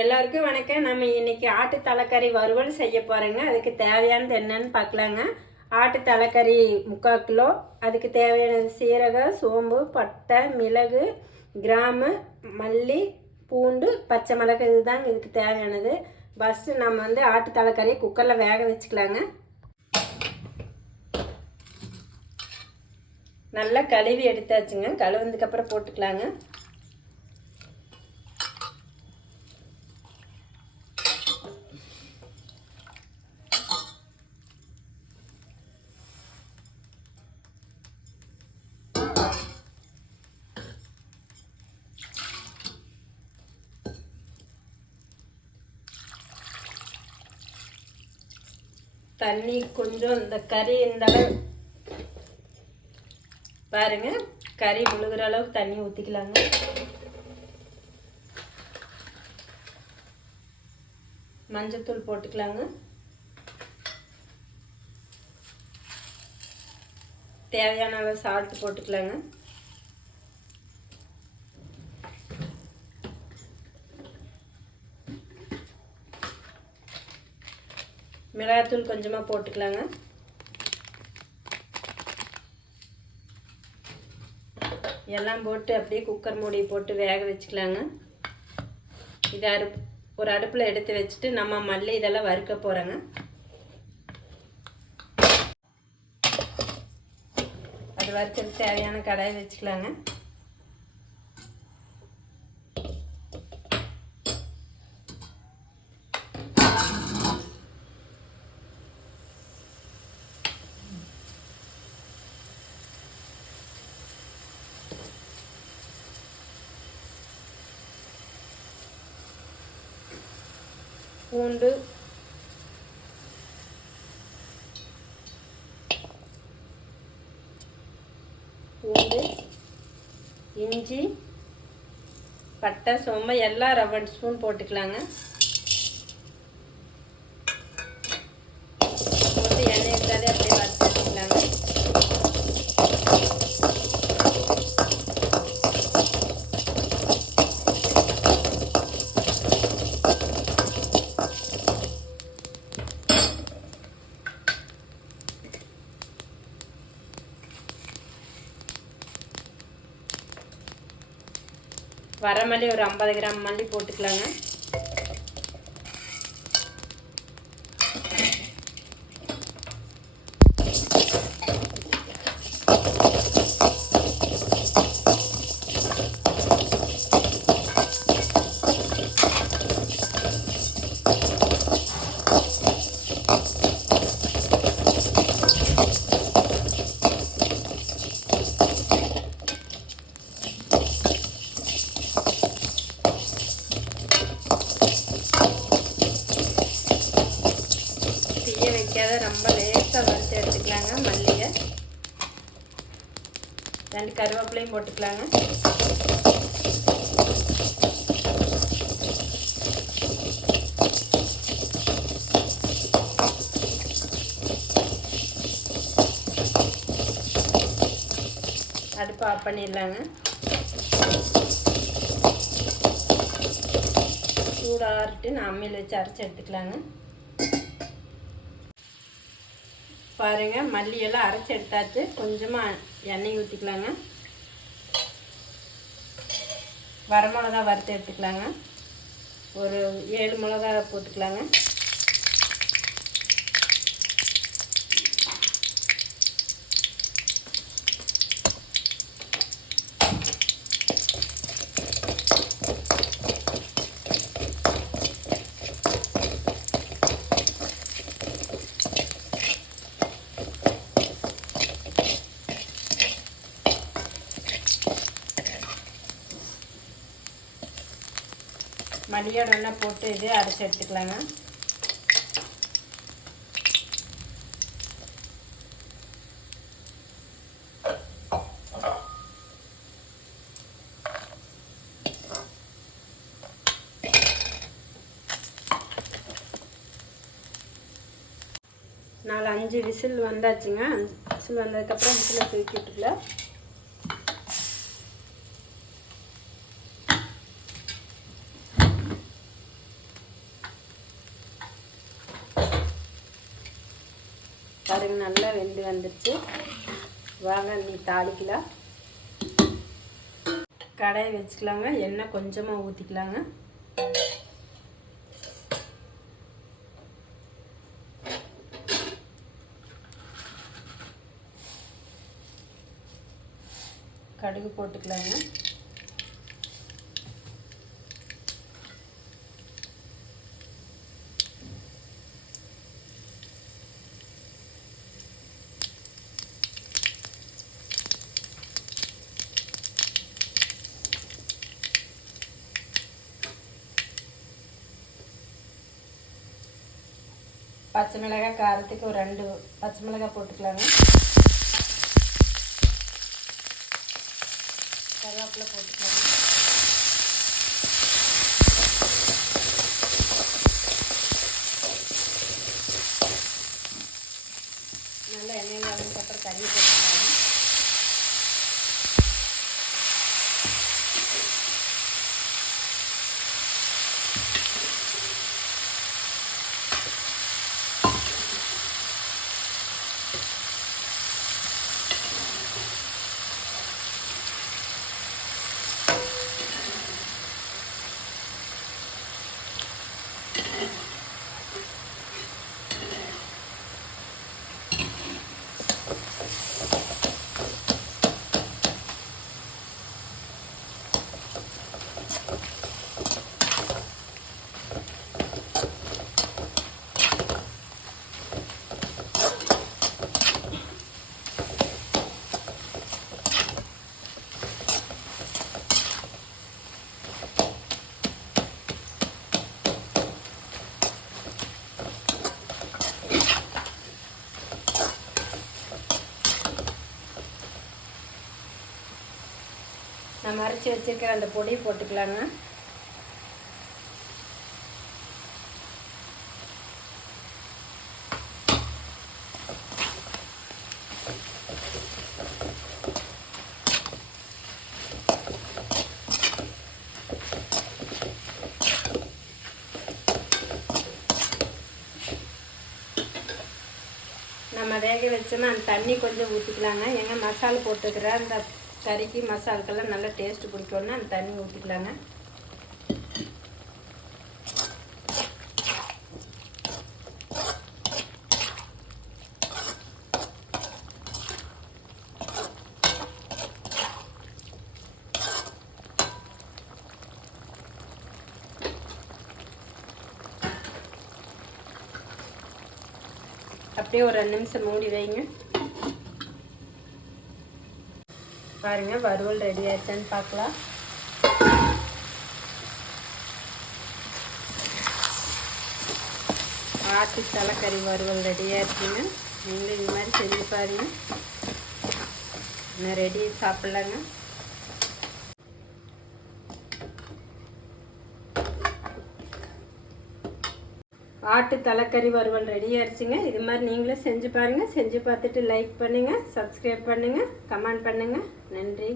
எல்லாருக்கும் வணக்கம். நம்ம இன்னைக்கு ஆட்டு தலைக்கறி வறுவல் செய்ய போகிறோங்க. அதுக்கு தேவையானது என்னன்னு பார்க்கலாங்க. ஆட்டு தலைக்கறி 3/4 கிலோ. அதுக்கு தேவையானது சீரகம், சோம்பு, பட்டை, மிளகு, கிராம்பு, மல்லி, பூண்டு, பச்சை மிளகாய். இதுதாங்க இதுக்கு தேவையானது. ஃபஸ்ட்டு நம்ம ஆட்டு தலைக்கறியை குக்கரில் வேக வச்சுக்கலாங்க. நல்லா கழுவி எடுத்தாச்சுங்க. கழுவுனதுக்கப்புறம் போட்டுக்கலாங்க. தண்ணி கொஞ்சம் இந்த கறி இந்த அளவு பாருங்க, கறி முழுகிற அளவுக்கு தண்ணி ஊற்றிக்கலாங்க. மஞ்சத்தூள் போட்டுக்கலாங்க. தேவையான அளவு சால்ட் போட்டுக்கலாங்க. மிளகாத்தூள் கொஞ்சமாக போட்டுக்கலாங்க. எல்லாம் போட்டு அப்படியே குக்கர் மூடி போட்டு வேக வச்சுக்கலாங்க. இதை ஒரு அடுப்பில் எடுத்து வச்சுட்டு நம்ம மல்லி இதெல்லாம் வறுக்க போகிறோங்க. அது வறுக்கிறது தேவையான கடாயை வச்சுக்கலாங்க. பூண்டு, இஞ்சி, பட்டை, சோம்பு எல்லாம் 1 ஸ்பூன் போட்டுக்கலாங்க. போட்டு எண்ணெய் இருக்காதே அப்படியே வறுத்து வச்சுக்கலாங்க. வரமல்லி ஒரு 50 கிராம் மல்லி போட்டுக்கலாங்க. ரொம்ப லேசாக வறுத்து எடுத்துக்கலாங்க. மல்லியை 2 கருவேப்பிலையும் போட்டுக்கலாங்க. அடுப்பு ஆஃப் பண்ணிடலாங்க. சூடாகிட்டு நான் அம்மியில் வச்சு அரைச்சி எடுத்துக்கலாங்க. பாருங்க, மல்லியெல்லாம் அரைச்சி எடுத்தாச்சு. கொஞ்சமாக எண்ணெய் ஊற்றிக்கலாங்க. வரமிளகா வறுத்து எடுத்துக்கலாங்க. ஒரு 7 மிளகா போட்டுக்கலாங்க. மல்லியோட ஒன்றா போட்டு இது அரைச்சி எடுத்துக்கலாங்க. நாலு 5 விசில் வந்தாச்சுங்க. 5 விசில் வந்ததுக்கப்புறம் விசிலை தூக்கி விட்டுக்கலாம். பாருங்க நல்லா வெந்து வந்துடுச்சு. வாங்க நீ தாளிக்கலாம். கடாயை வச்சுக்கலாங்க. எண்ணெய் கொஞ்சமாக ஊற்றிக்கலாங்க. கடுகு போட்டுக்கலாங்க. பச்சை மிளகாய் காரத்துக்கு ஒரு 2 பச்சை மிளகாய் போட்டுக்கலாங்க. கருவேப்பிலை போட்டுக்கலாங்க. நல்லா எண்ணெயில் வந்ததுக்கப்புறம் தண்ணி போட்டுக்கலாங்க. நம்ம அரைச்சி வச்சுருக்கிற அந்த பொடியை போட்டுக்கலாங்க. நம்ம வேக வச்சோன்னா அந்த தண்ணி கொஞ்சம் ஊற்றிக்கலாங்க. ஏங்க மசாலா போட்டுக்கிற அந்த கறிக்கு மசாலுக்கெல்லாம் நல்லா டேஸ்ட்டு பிடிக்கணும்னா அந்த தண்ணி ஊற்றிக்கலாங்க. அப்படியே ஒரு 2 நிமிஷம் மூடி வைங்க. பாருங்க வறுவல் ரெடி ஆயிடுச்சான்னு பார்க்கலாம். ஆட்டு தலைக்கறி வறுவல் ரெடி ஆயிடுச்சுங்க. நீங்களும் இது மாதிரி செஞ்சு பாருங்க. இன்னும் ரெடி சாப்பிட்லாங்க. ஆட்டு தலைக்கறி வறுவல் ரெடி ஆயிடுச்சுங்க. இது மாதிரி நீங்களும் செஞ்சு பாருங்கள். செஞ்சு பார்த்துட்டு லைக் பண்ணுங்கள், சப்ஸ்கிரைப் பண்ணுங்கள், கமெண்ட் பண்ணுங்கள். நன்றி.